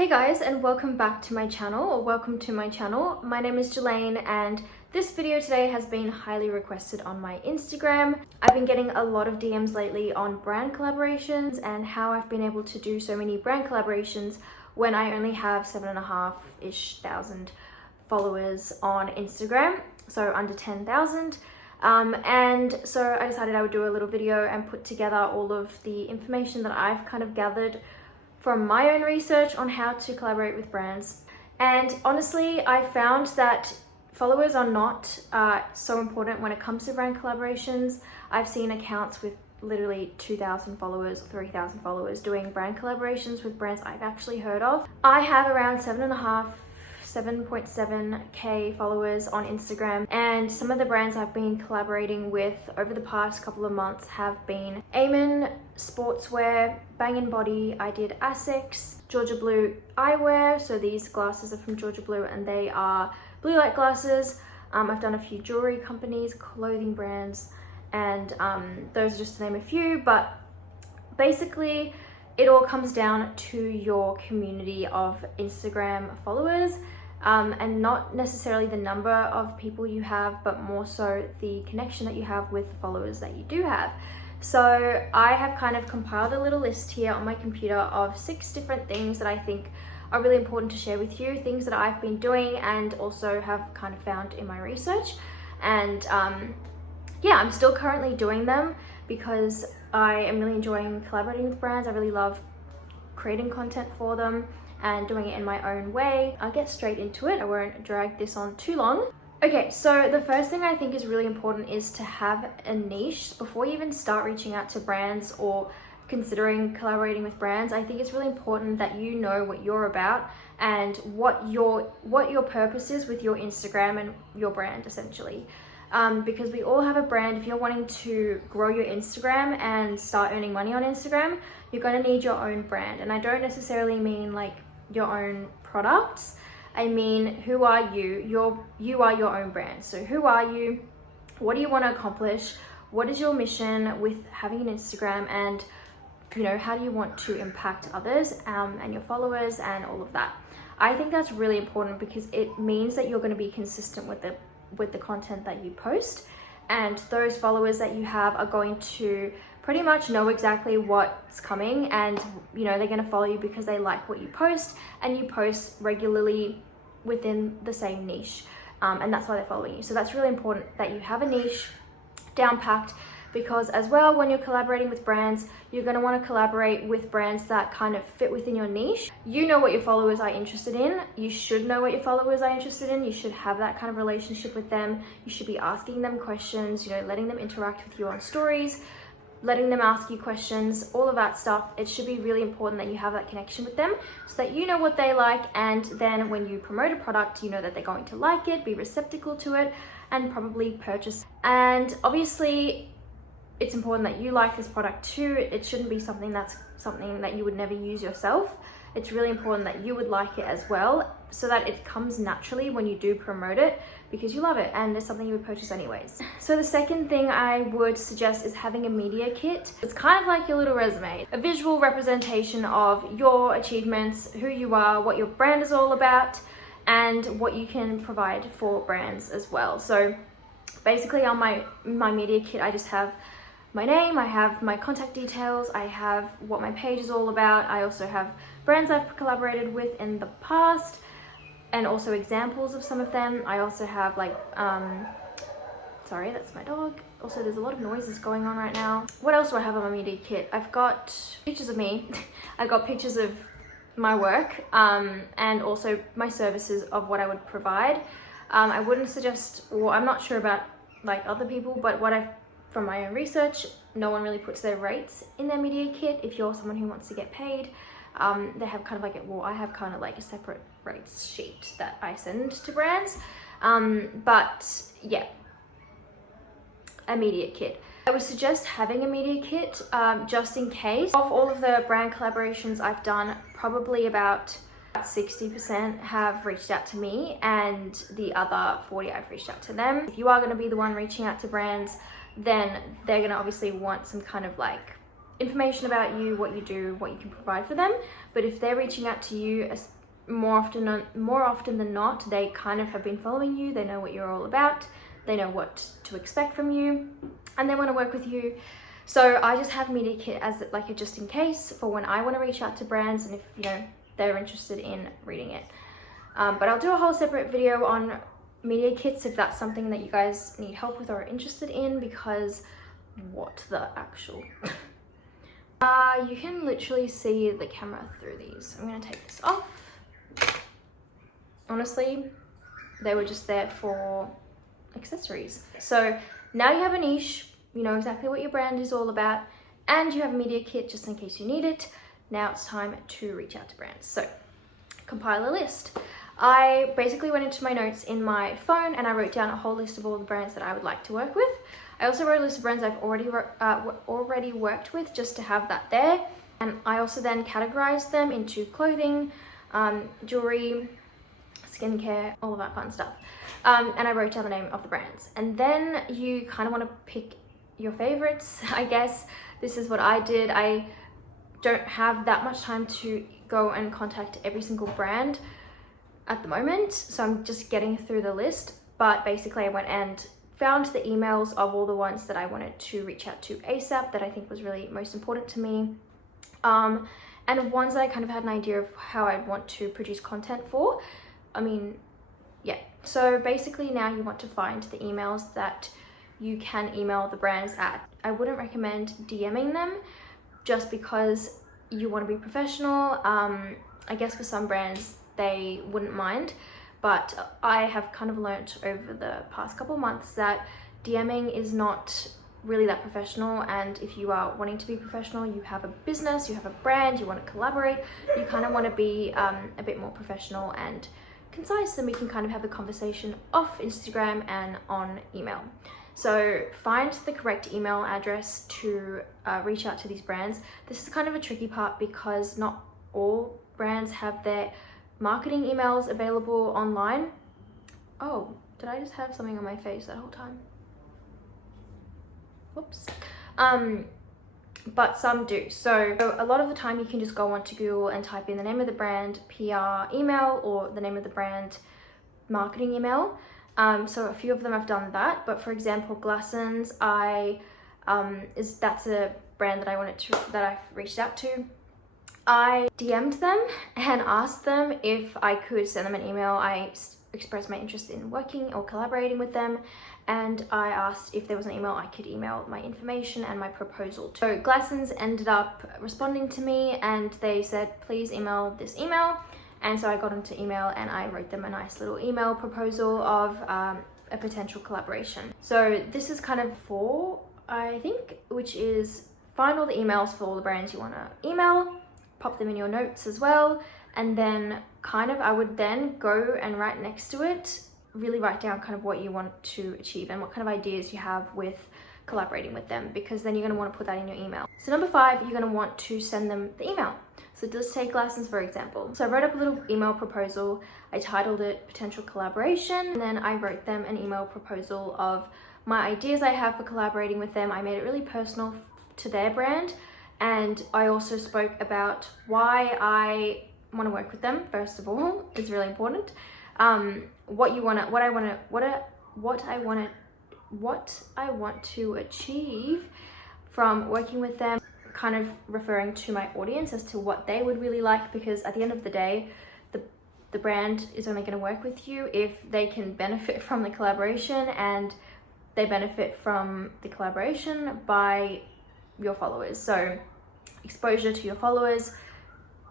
Hey guys, and welcome back to my channel, or welcome to my channel. My name is Jelaine, and this video today has been highly requested on my Instagram. I've been getting a lot of DMs lately on brand collaborations and how I've been able to do so many brand collaborations when I only have 7,500-ish followers on Instagram, so under 10,000. And so I decided I would do a little video and put together all of the information that I've kind of gathered from my own research on how to collaborate with brands. And honestly, I found that followers are not so important when it comes to brand collaborations. I've seen accounts with literally 2,000 followers, 3,000 followers doing brand collaborations with brands I've actually heard of. I have around 7.7k followers on Instagram, and some of the brands I've been collaborating with over the past couple of months have been Eamon Sportswear, Bang & Body, I did Asics, Georgia Blue Eyewear, so these glasses are from Georgia Blue and they are blue light glasses. I've done a few jewelry companies, clothing brands, and those are just to name a few, but basically it all comes down to your community of Instagram followers, and not necessarily the number of people you have, but more so the connection that you have with the followers that you do have. So I have kind of compiled a little list here on my computer of 6 different things that I think are really important to share with you, things that I've been doing and also have kind of found in my research. And yeah, I'm still currently doing them because I am really enjoying collaborating with brands. I really love creating content for them and doing it in my own way. I'll get straight into it. I won't drag this on too long. Okay, so the first thing I think is really important is to have a niche. Before you even start reaching out to brands or considering collaborating with brands, I think it's really important that you know what you're about and what your purpose is with your Instagram and your brand, essentially. Because we all have a brand. If you're wanting to grow your Instagram and start earning money on Instagram, you're going to need your own brand. And I don't necessarily mean like your own products. I mean, who are you? You are your own brand. So who are you? What do you want to accomplish? What is your mission with having an Instagram? And you know, how do you want to impact others and your followers and all of that? I think that's really important because it means that you're going to be consistent with the content that you post, and those followers that you have are going to pretty much know exactly what's coming, and you know, they're going to follow you because they like what you post and you post regularly within the same niche, and that's why they're following you. So that's really important that you have a niche down packed, because as well, when you're collaborating with brands, you're going to want to collaborate with brands that kind of fit within your niche. You know what your followers are interested in. You should know what your followers are interested in. You should have that kind of relationship with them. You should be asking them questions, you know, letting them interact with you on stories, letting them ask you questions, all of that stuff. It should be really important that you have that connection with them so that you know what they like, and then when you promote a product, you know that they're going to like it, be receptacle to it, and probably purchase. And obviously, it's important that you like this product too. It shouldn't be something that you would never use yourself. It's really important that you would like it as well, so that it comes naturally when you do promote it because you love it and it's something you would purchase anyways. So the second thing I would suggest is having a media kit. It's kind of like your little resume, a visual representation of your achievements, who you are, what your brand is all about, and what you can provide for brands as well. So basically on my media kit, I just have my name, I have my contact details, I have what my page is all about. I also have brands I've collaborated with in the past and also examples of some of them. I also have like, sorry, that's my dog. Also, there's a lot of noises going on right now. What else do I have on my media kit? I've got pictures of me. I've got pictures of my work, and also my services of what I would provide. I wouldn't suggest, or I'm not sure about like other people, but from my own research, no one really puts their rates in their media kit. If you're someone who wants to get paid, they have kind of like I have kind of like a separate rates sheet that I send to brands. But yeah, a media kit. I would suggest having a media kit just in case. Of all of the brand collaborations I've done, probably about 60% have reached out to me, and the other 40 I've reached out to them. If you are going to be the one reaching out to brands, then they're going to obviously want some kind of like information about you, what you do, what you can provide for them. But if they're reaching out to you, more often than not, they kind of have been following you. They know what you're all about. They know what to expect from you, and they want to work with you. So I just have Media Kit as like a just in case for when I want to reach out to brands and if, you know, they're interested in reading it. But I'll do a whole separate video on media kits if that's something that you guys need help with or are interested in, because what the actual... you can literally see the camera through these. I'm going to take this off. Honestly, they were just there for accessories. So now you have a niche, you know exactly what your brand is all about, and you have a media kit just in case you need it. Now it's time to reach out to brands. So compile a list. I basically went into my notes in my phone and I wrote down a whole list of all the brands that I would like to work with. I also wrote a list of brands I've already worked with just to have that there. And I also then categorized them into clothing, jewelry, skincare, all of that fun stuff. And I wrote down the name of the brands. And then you kind of want to pick your favorites, I guess. This is what I did. I don't have that much time to go and contact every single brand at the moment, so I'm just getting through the list. But basically I went and found the emails of all the ones that I wanted to reach out to ASAP, that I think was really most important to me, and ones that I kind of had an idea of how I'd want to produce content for. I mean, yeah. So basically now you want to find the emails that you can email the brands at. I wouldn't recommend DMing them just because you want to be professional. I guess for some brands they wouldn't mind, but I have kind of learnt over the past couple of months that DMing is not really that professional, and if you are wanting to be professional, you have a business, you have a brand, you want to collaborate, you kind of want to be a bit more professional and concise, and we can kind of have the conversation off Instagram and on email. So find the correct email address to reach out to these brands. This is kind of a tricky part because not all brands have their marketing emails available online. Oh, did I just have something on my face that whole time? Whoops. But some do. So a lot of the time you can just go onto Google and type in the name of the brand PR email or the name of the brand marketing email. So a few of them have done that, but for example, Glassons, that's a brand that I've reached out to. I DM'd them and asked them if I could send them an email. I expressed my interest in working or collaborating with them, and I asked if there was an email I could email my information and my proposal to. So Glassons ended up responding to me and they said, please email this email. And so I got into email and I wrote them a nice little email proposal of a potential collaboration. So this is kind of 4, I think, which is find all the emails for all the brands you want to email, pop them in your notes as well, and then kind of I would then go and write next to it, really write down kind of what you want to achieve and what kind of ideas you have with collaborating with them, because then you're going to want to put that in your email. So number 5, you're going to want to send them the email. So just take Glassons for example. So I wrote up a little email proposal, I titled it Potential Collaboration, and then I wrote them an email proposal of my ideas I have for collaborating with them. I made it really personal to their brand, and I also spoke about why I want to work with them. First of all, is really important. What I want to achieve from working with them, kind of referring to my audience as to what they would really like, because at the end of the day, the brand is only going to work with you if they can benefit from the collaboration, and they benefit from the collaboration by your followers. So exposure to your followers,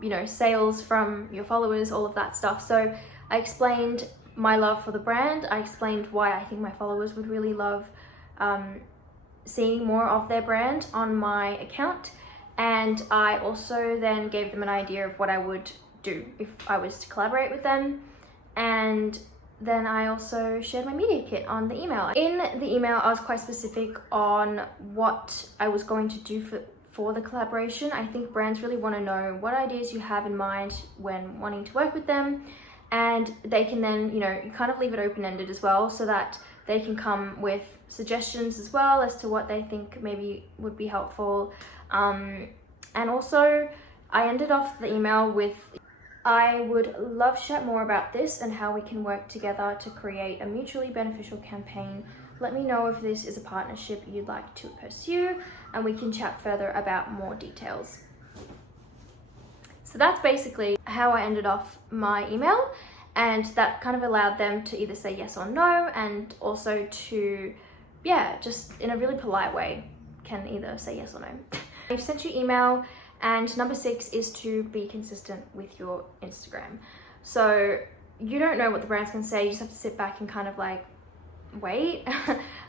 you know, sales from your followers, all of that stuff. So I explained my love for the brand. I explained why I think my followers would really love seeing more of their brand on my account, and I also then gave them an idea of what I would do if I was to collaborate with them, and then I also shared my media kit on the email. In the email I was quite specific on what I was going to do for the collaboration. I think brands really want to know what ideas you have in mind when wanting to work with them, and they can then, you know, you kind of leave it open-ended as well, so that they can come with suggestions as well as to what they think maybe would be helpful. And also I ended off the email with, I would love to chat more about this and how we can work together to create a mutually beneficial campaign. Let me know if this is a partnership you'd like to pursue, and we can chat further about more details. So that's basically how I ended off my email, and that kind of allowed them to either say yes or no, and also to, just in a really polite way, can either say yes or no. I've sent you email, and number 6 is to be consistent with your Instagram. So you don't know what the brand's gonna say, you just have to sit back and kind of like wait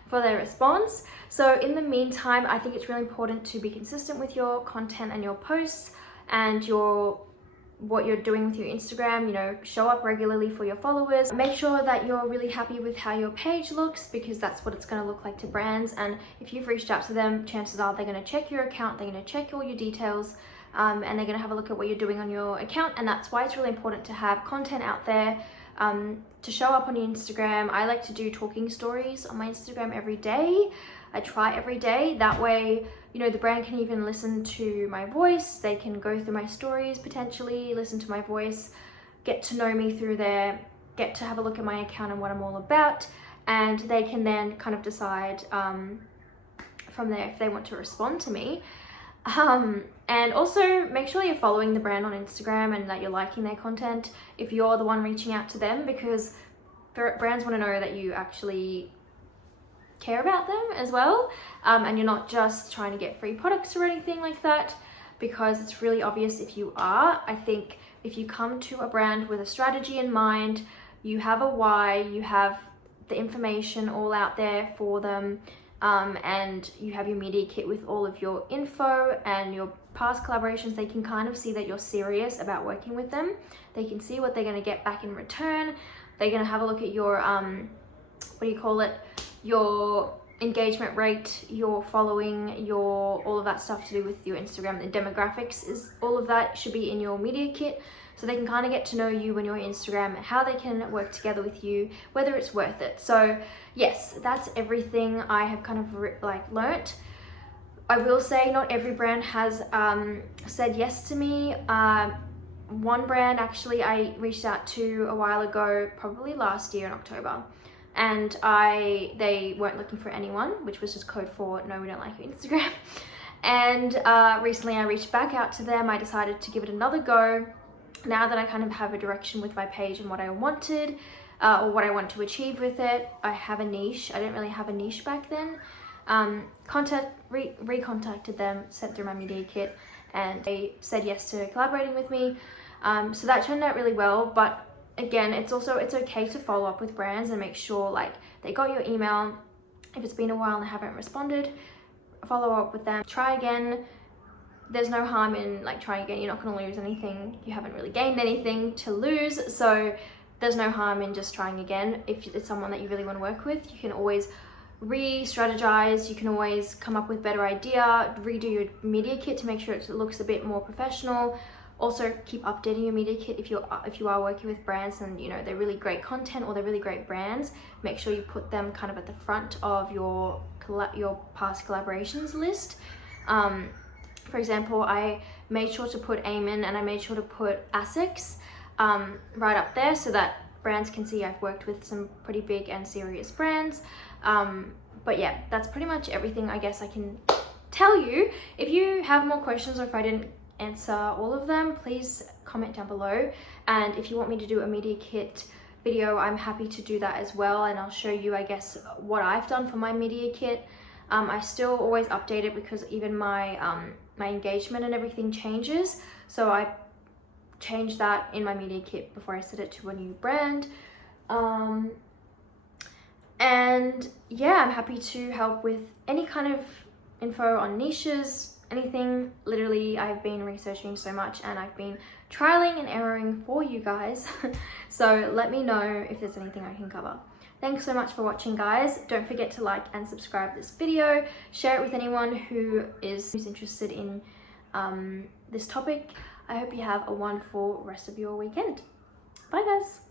for their response. So in the meantime, I think it's really important to be consistent with your content and your posts and what you're doing with your Instagram. You know, show up regularly for your followers. Make sure that you're really happy with how your page looks, because that's what it's going to look like to brands. And if you've reached out to them, chances are they're going to check your account, they're going to check all your details, and they're going to have a look at what you're doing on your account. And that's why it's really important to have content out there, to show up on your Instagram. I like to do talking stories on my Instagram every day. I try every day. That way, you know, the brand can even listen to my voice. They can go through my stories, potentially listen to my voice, get to know me through there, get to have a look at my account and what I'm all about. And they can then kind of decide from there if they want to respond to me. And also make sure you're following the brand on Instagram and that you're liking their content if you're the one reaching out to them, because brands want to know that you actually care about them as well, and you're not just trying to get free products or anything like that, because it's really obvious if you are. I think if you come to a brand with a strategy in mind, you have a why, you have the information all out there for them, and you have your media kit with all of your info and your past collaborations, they can kind of see that you're serious about working with them. They can see what they're going to get back in return. They're going to have a look at your your engagement rate, your following, your all of that stuff to do with your Instagram. The demographics, is all of that should be in your media kit, so they can kind of get to know you and your Instagram, how they can work together with you, whether it's worth it. So yes, that's everything I have kind of learnt. I will say not every brand has said yes to me. One brand actually I reached out to a while ago, probably last year in October, and they weren't looking for anyone, which was just code for no, we don't like your Instagram. And recently I reached back out to them. I decided to give it another go now that I kind of have a direction with my page and what I wanted, or what I want to achieve with it. I have a niche. I didn't really have a niche back then. Recontacted them, sent through my media kit, and they said yes to collaborating with me. So that turned out really well. But again, it's okay to follow up with brands and make sure like they got your email. If it's been a while and they haven't responded, follow up with them, try again. There's no harm in like trying again. You're not going to lose anything. You haven't really gained anything to lose, so there's no harm in just trying again. If it's someone that you really want to work with, you can always re-strategize, you can always come up with better idea, redo your media kit to make sure it looks a bit more professional. Also keep updating your media kit if you are working with brands and you know they're really great content or they're really great brands. Make sure you put them kind of at the front of your past collaborations list. For example, I made sure to put Eamon and I made sure to put ASICS right up there so that brands can see I've worked with some pretty big and serious brands. But yeah, that's pretty much everything I guess I can tell you. If you have more questions or if I didn't answer all of them, please comment down below. And if you want me to do a media kit video, I'm happy to do that as well, and I'll show you I guess what I've done for my media kit. I still always update it because even my my engagement and everything changes, so I change that in my media kit before I set it to a new brand. And yeah, I'm happy to help with any kind of info on niches, anything. Literally, I've been researching so much and I've been trialing and erroring for you guys. So let me know if there's anything I can cover. Thanks so much for watching, guys. Don't forget to like and subscribe this video. Share it with anyone who's interested in this topic. I hope you have a wonderful rest of your weekend. Bye, guys.